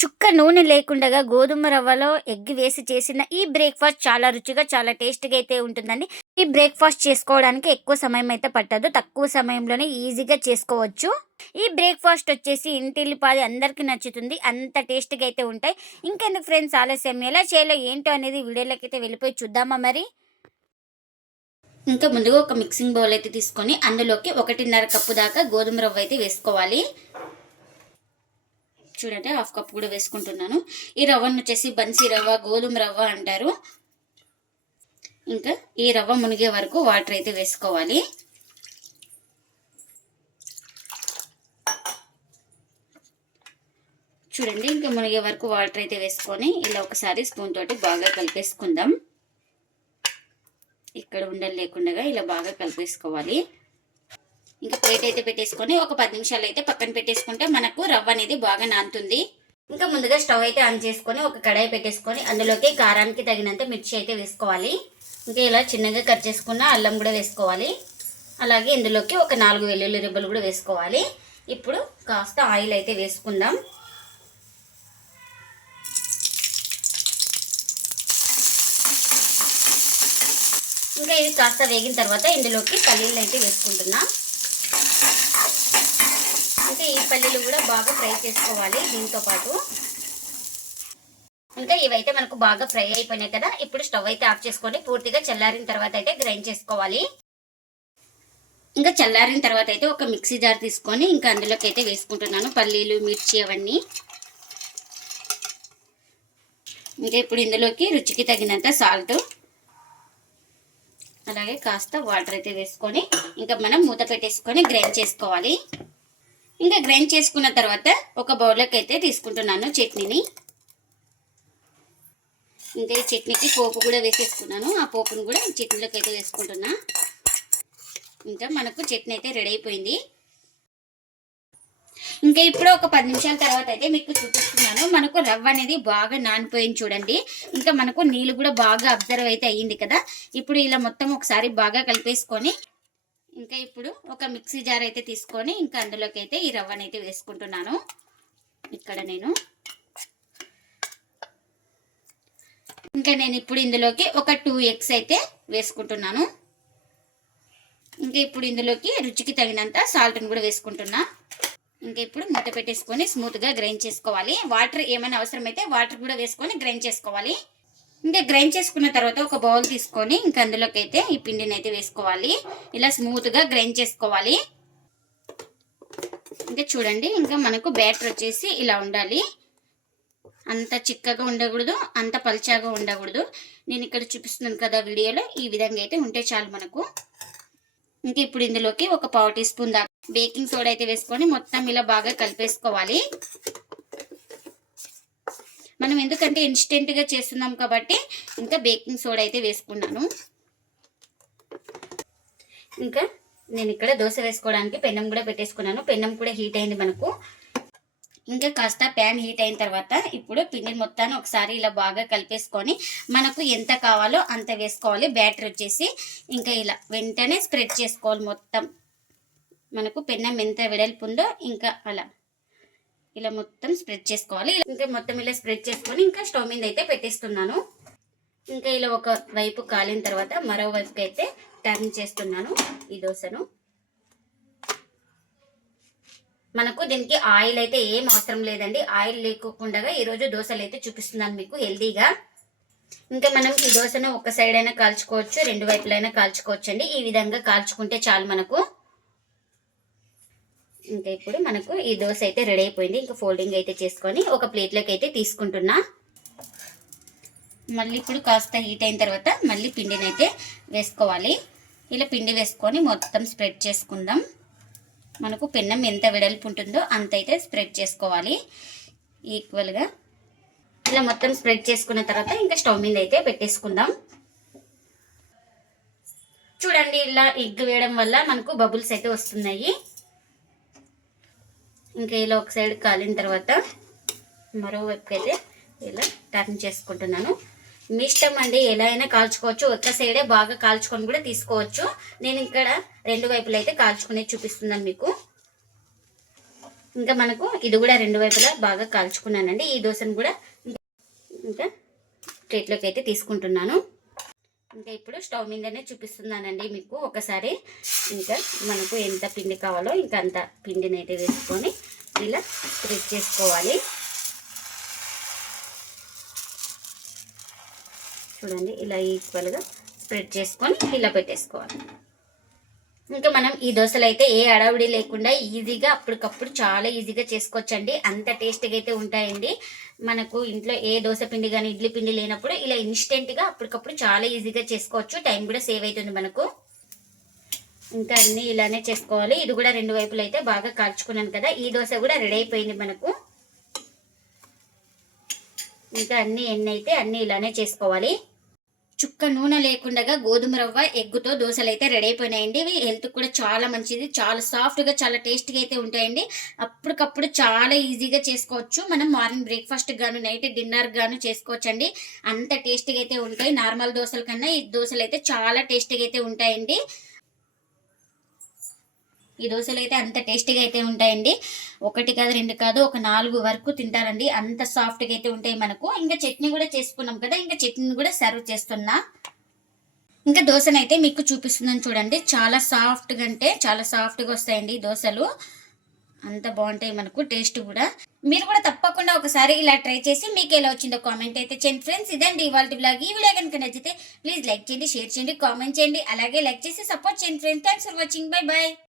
చుక్క నూనె లేకుండగా గోధుమ రవ్వలో ఎగ్ వేసి చేసిన ఈ బ్రేక్‌ఫాస్ట్ చాలా రుచిగా, చాలా టేస్టీగా అయితే ఉంటుందండి. ఈ బ్రేక్‌ఫాస్ట్ చేసుకోవడానికి ఎక్కువ సమయం అయితే పట్టదు. తక్కువ సమయంలోనే ఈజీగా చేసుకోవచ్చు. ఈ బ్రేక్‌ఫాస్ట్ వచ్చేసి ఇంటిల్లిపాది అందరికీ నచ్చుతుంది. అంత టేస్టీగా అయితే ఉంటాయి. ఇంకెందుకు ఫ్రెండ్స్ ఆలస్యం, ఎలా చేయాలో ఏంటో అనేది వీడియోలోకైతే వెళ్ళిపోయి చూద్దామా మరి? ఇంకా ముందుగా ఒక మిక్సింగ్ బౌల్ అయితే తీసుకొని అందులోకి 1.5 కప్పు దాకా గోధుమ రవ్వ అయితే వేసుకోవాలి. చూడండి, హాఫ్ కప్ కూడా వేసుకుంటున్నాను. ఈ రవ్వను వచ్చేసి బన్సీ రవ్వ, గోధుమ రవ్వ అంటారు. ఇంకా ఈ రవ్వ మునిగే వరకు వాటర్ అయితే వేసుకోవాలి. చూడండి, ఇంకా మునిగే వరకు వాటర్ అయితే వేసుకొని ఇలా ఒకసారి స్పూన్ తోటి బాగా కలిపేసుకుందాం. ఇక్కడ ఉండలు లేకుండా ఇలా బాగా కలిపేసుకోవాలి. ఇంకా ప్లేట్ అయితే పెట్టేసుకొని ఒక 10 నిమిషాలు అయితే పక్కన పెట్టేసుకుంటే మనకు రవ్వ అనేది బాగా నానుతుంది. ఇంకా ముందుగా స్టవ్ అయితే ఆన్ చేసుకొని ఒక కడాయి పెట్టేసుకొని అందులోకి కారానికి తగినంత మిర్చి అయితే వేసుకోవాలి. ఇంకా ఇలా చిన్నగా కట్ చేసుకున్న అల్లం కూడా వేసుకోవాలి. అలాగే ఇందులోకి ఒక 4 వెల్లుల్లి రెబ్బలు కూడా వేసుకోవాలి. ఇప్పుడు కాస్త ఆయిల్ అయితే వేసుకుందాం. ఇంకా ఇది కాస్త వేగిన తర్వాత ఇందులోకి పల్లీలు అయితే వేసుకుంటున్నా. ఇంకా ఈ పల్లీలు కూడా బాగా ఫ్రై చేసుకోవాలి దీంతో పాటు. ఇంకా ఇవైతే మనకు బాగా ఫ్రై అయిపోయినాయి కదా. ఇప్పుడు స్టవ్ అయితే ఆఫ్ చేసుకొని పూర్తిగా చల్లారిన తర్వాత అయితే గ్రైండ్ చేసుకోవాలి. ఇంకా చల్లారిన తర్వాత అయితే ఒక మిక్సీ జార్ తీసుకొని ఇంకా అందులోకి అయితే వేసుకుంటున్నాను పల్లీలు, మిర్చి అవన్నీ. ఇంకా ఇప్పుడు ఇందులోకి రుచికి తగినంత సాల్ట్, అలాగే కాస్త వాటర్ అయితే వేసుకొని ఇంకా మనం మూత పెట్టేసుకొని గ్రైండ్ చేసుకోవాలి. ఇంకా గ్రైండ్ చేసుకున్న తర్వాత ఒక బౌల్లోకి అయితే తీసుకుంటున్నాను చట్నీని. ఇంకా ఈ చట్నీకి పోపు కూడా వేసేసుకున్నాను. ఆ పోపును కూడా చట్నీలోకి అయితే వేసుకుంటున్నా. ఇంకా మనకు చట్నీ అయితే రెడీ అయిపోయింది. ఇంకా ఇప్పుడు ఒక 10 నిమిషాల తర్వాత అయితే మీకు చూపిస్తున్నాను. మనకు రవ్వ అనేది బాగా నానిపోయింది చూడండి. ఇంకా మనకు నీళ్ళు కూడా బాగా అబ్జర్వ్ అయితే అయ్యింది కదా. ఇప్పుడు ఇలా మొత్తం ఒకసారి బాగా కలిపేసుకొని ఇంకా ఇప్పుడు ఒక మిక్సీ జార్ అయితే తీసుకొని ఇంకా అందులోకి అయితే ఈ రవ్వని అయితే వేసుకుంటున్నాను. ఇక్కడ నేను ఇప్పుడు ఇందులోకి ఒక 2 ఎగ్స్ అయితే వేసుకుంటున్నాను. ఇంకా ఇప్పుడు ఇందులోకి రుచికి తగినంత సాల్ట్ని కూడా వేసుకుంటున్నా. ఇంకా ఇప్పుడు మూత పెట్టేసుకొని స్మూత్గా గ్రైండ్ చేసుకోవాలి. వాటర్ ఏమైనా అవసరమైతే వాటర్ కూడా వేసుకొని గ్రైండ్ చేసుకోవాలి. ఇంకా గ్రైండ్ చేసుకున్న తర్వాత ఒక బౌల్ తీసుకొని ఇంకా అందులోకి అయితే ఈ పిండిని అయితే వేసుకోవాలి. ఇలా స్మూత్గా గ్రైండ్ చేసుకోవాలి. ఇంకా చూడండి, ఇంకా మనకు బ్యాటర్ వచ్చేసి ఇలా ఉండాలి. అంత చిక్కగా ఉండకూడదు, అంత పల్చాగా ఉండకూడదు. నేను ఇక్కడ చూపిస్తున్నాను కదా వీడియోలో, ఈ విధంగా అయితే ఉంటే చాలు మనకు. ఇంకా ఇప్పుడు ఇందులోకి ఒక 1/4 టీ స్పూన్ దాకా బేకింగ్ సోడా అయితే వేసుకొని మొత్తం ఇలా బాగా కలిపేసుకోవాలి. మనం ఎందుకంటే ఇన్స్టెంట్గా చేస్తున్నాం కాబట్టి ఇంకా బేకింగ్ సోడా అయితే వేసుకున్నాను. ఇంకా నేను ఇక్కడ దోశ వేసుకోవడానికి పెన్నం కూడా పెట్టేసుకున్నాను. పెన్నం కూడా హీట్ అయింది మనకు. ఇంకా కాస్త ప్యాన్ హీట్ అయిన తర్వాత ఇప్పుడు పిండిని మొత్తాన్ని ఒకసారి ఇలా బాగా కలిపేసుకొని మనకు ఎంత కావాలో అంత వేసుకోవాలి. బ్యాటర్ వచ్చేసి ఇంకా ఇలా వెంటనే స్ప్రెడ్ చేసుకోవాలి. మొత్తం మనకు పెన్నం ఎంత వెడల్పు ఉందో ఇంకా అలా ఇలా మొత్తం స్ప్రెడ్ చేసుకోవాలి. ఇంకా మొత్తం ఇలా స్ప్రెడ్ చేసుకొని ఇంకా స్టవ్ మీద అయితే పెట్టేస్తున్నాను. ఇంకా ఇలా ఒక వైపు కాలిన తర్వాత మరో వైపుకి అయితే టర్న్ చేస్తున్నాను ఈ దోశను. మనకు దీనికి ఆయిల్ అయితే ఏం అవసరం లేదండి. ఆయిల్ లేకుండా ఈరోజు దోశలు అయితే చూపిస్తున్నాను మీకు హెల్దీగా. ఇంకా మనం ఈ దోశను ఒక సైడ్ అయినా కాల్చుకోవచ్చు, 2 వైపులైనా కాల్చుకోవచ్చు అండి. ఈ విధంగా కాల్చుకుంటే చాలు మనకు. ఇంకా ఇప్పుడు మనకు ఈ దోశ అయితే రెడీ అయిపోయింది. ఇంకా ఫోల్డింగ్ అయితే చేసుకొని ఒక ప్లేట్లోకి అయితే తీసుకుంటున్నా. మళ్ళీ ఇప్పుడు కాస్త హీట్ అయిన తర్వాత మళ్ళీ పిండిని అయితే వేసుకోవాలి. ఇలా పిండి వేసుకొని మొత్తం స్ప్రెడ్ చేసుకుందాం. మనకు పెన్నం ఎంత వెడల్పు ఉంటుందో అంత అయితే స్ప్రెడ్ చేసుకోవాలి ఈక్వల్గా. ఇలా మొత్తం స్ప్రెడ్ చేసుకున్న తర్వాత ఇంకా స్టవ్ మీద అయితే పెట్టేసుకుందాం. చూడండి, ఇలా ఎగ్ వేయడం వల్ల మనకు బబుల్స్ అయితే వస్తున్నాయి. ఇంకా ఇలా ఒక సైడ్ కాలిన తర్వాత మరోవైపు అయితే ఇలా టర్న్ చేసుకుంటున్నాను. మీ ఇష్టం అండి, ఎలా అయినా కాల్చుకోవచ్చు. ఒక్క సైడే బాగా కాల్చుకొని కూడా తీసుకోవచ్చు. నేను ఇక్కడ 2 వైపులు అయితే కాల్చుకునేది చూపిస్తున్నాను మీకు. ఇంకా మనకు ఇది కూడా 2 వైపులా బాగా కాల్చుకున్నానండి. ఈ దోశను కూడా ఇంకా ప్లేట్లోకి అయితే తీసుకుంటున్నాను. ఇంకా ఇప్పుడు స్టవ్ మీదనే చూపిస్తున్నానండి మీకు ఒకసారి. ఇంకా మనకు ఎంత పిండి కావాలో ఇంకా అంత పిండిని అయితే వేసుకొని ఇలా స్ప్రెడ్ చేసుకోవాలి. చూడండి ఇలా ఈక్వల్గా స్ప్రెడ్ చేసుకొని ఇలా పెట్టేసుకోవాలి. ఇంకా మనం ఈ దోశలు అయితే ఏ అడవుడి లేకుండా ఈజీగా అప్పటికప్పుడు చాలా ఈజీగా చేసుకోవచ్చండి. అంత టేస్ట్గా అయితే ఉంటాయండి. మనకు ఇంట్లో ఏ దోశ పిండి కానీ ఇడ్లీ పిండి లేనప్పుడు ఇలా ఇన్స్టెంట్గా అప్పటికప్పుడు చాలా ఈజీగా చేసుకోవచ్చు. టైం కూడా సేవ్ అవుతుంది మనకు. ఇంకా అన్నీ ఇలానే చేసుకోవాలి. ఇది కూడా 2 వైపులు అయితే బాగా కాల్చుకున్నాను కదా. ఈ దోశ కూడా రెడీ అయిపోయింది మనకు. ఇంకా అన్ని ఎన్ని అయితే అన్నీ ఇలానే చేసుకోవాలి. చుక్క నూనె లేకుండా గోధుమ రవ్వ ఎగ్గుతో దోశలు అయితే రెడీ అయిపోయినాయండి. ఇవి హెల్త్ కూడా చాలా మంచిది. చాలా సాఫ్ట్గా చాలా టేస్ట్గా అయితే ఉంటాయండి. అప్పటికప్పుడు చాలా ఈజీగా చేసుకోవచ్చు. మనం మార్నింగ్ బ్రేక్ఫాస్ట్ గాను నైట్ డిన్నర్ గాను చేసుకోవచ్చండి. అంత టేస్ట్గా అయితే ఉంటాయి. నార్మల్ దోశల కన్నా ఈ దోశలు అయితే చాలా టేస్ట్గా అయితే ఉంటాయండి. ఈ దోశలు అయితే అంత టేస్టీగా అయితే ఉంటాయండి. 1 కాదు 2 కాదు ఒక 4 వరకు తింటారండి. అంత సాఫ్ట్గా అయితే ఉంటాయి మనకు. ఇంకా చట్నీ కూడా చేసుకున్నాం కదా. ఇంకా చట్నీని కూడా సర్వ్ చేస్తున్నా. ఇంకా దోశను అయితే మీకు చూపిస్తున్నాను చూడండి. చాలా సాఫ్ట్గా అంటే చాలా సాఫ్ట్గా వస్తాయండి ఈ దోశలు. అంత బాగుంటాయి మనకు. టేస్ట్ కూడా మీరు కూడా తప్పకుండా ఒకసారి ఇలా ట్రై చేసి మీకు ఎలా వచ్చిందో కామెంట్ అయితే చేయండి ఫ్రెండ్స్. ఇదండి ఇవాళ బ్లాగ్. ఈ వీడియో కనుక నచ్చితే ప్లీజ్ లైక్ చేయండి, షేర్ చేయండి, కామెంట్ చేయండి. అలాగే లైక్ చేసి సపోర్ట్ చేయండి friends. Thanks for watching. Bye bye.